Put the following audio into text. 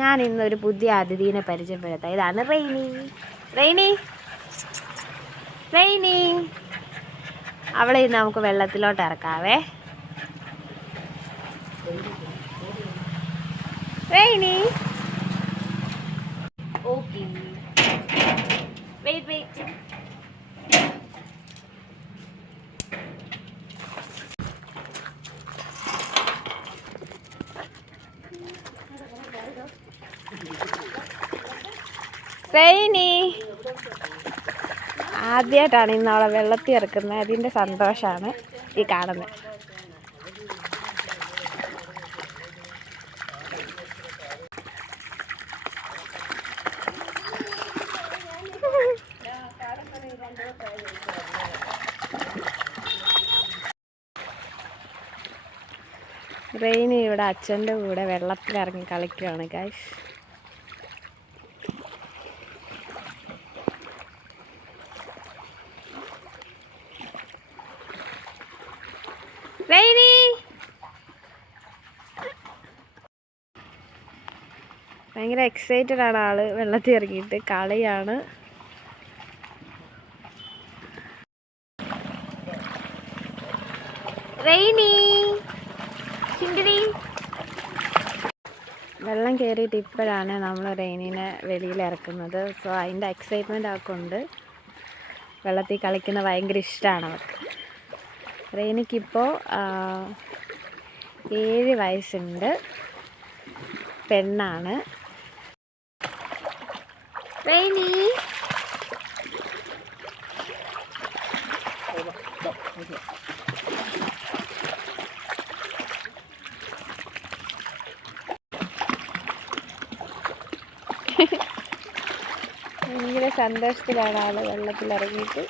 ഞാൻ ഇന്നൊരു പുതിയ അതിഥീനെ പരിചയപ്പെടുത്താം. ഇതാണ് റെയിനി. റെയിനി റെയിനി അവളെ ഇന്ന് നമുക്ക് വെള്ളത്തിലോട്ട് ഇറക്കാവേ. Rainy okay, wait wait. Rainy ആദ്യമായിട്ടാണ് ഇന്ന് അവളെ വെള്ളത്തിൽ ഇറക്കുന്നത്. അതിൻ്റെ സന്തോഷമാണ് ഈ കാണുന്നത്. റെയിനി ഇവിടെ അച്ഛൻ്റെ കൂടെ വെള്ളത്തിലിറങ്ങി കളിക്കുകയാണ് ഗൈസ്. റെയിനി ഭയങ്കര എക്സൈറ്റഡ് ആണ് ആള്. വെള്ളത്തിൽ ഇറങ്ങിയിട്ട് കളിയാണ്. റെയിനി വെള്ളം കയറിയിട്ട് ഇപ്പോഴാണ് നമ്മൾ റെയിനിനെ വെളിയിൽ ഇറക്കുന്നത്. സോ അതിൻ്റെ എക്സൈറ്റ്മെൻ്റ് ആക്കൊണ്ട് വെള്ളത്തിൽ കളിക്കുന്ന ഭയങ്കര ഇഷ്ടമാണ് അവർക്ക്. റെയിനിക്കിപ്പോൾ 7 വയസ്സുണ്ട്, പെണ്ണാണ്. റെയിനി ഭയങ്കര സന്തോഷത്തിലാണ് ആള് വെള്ളത്തിലിറങ്ങിയിട്ട്.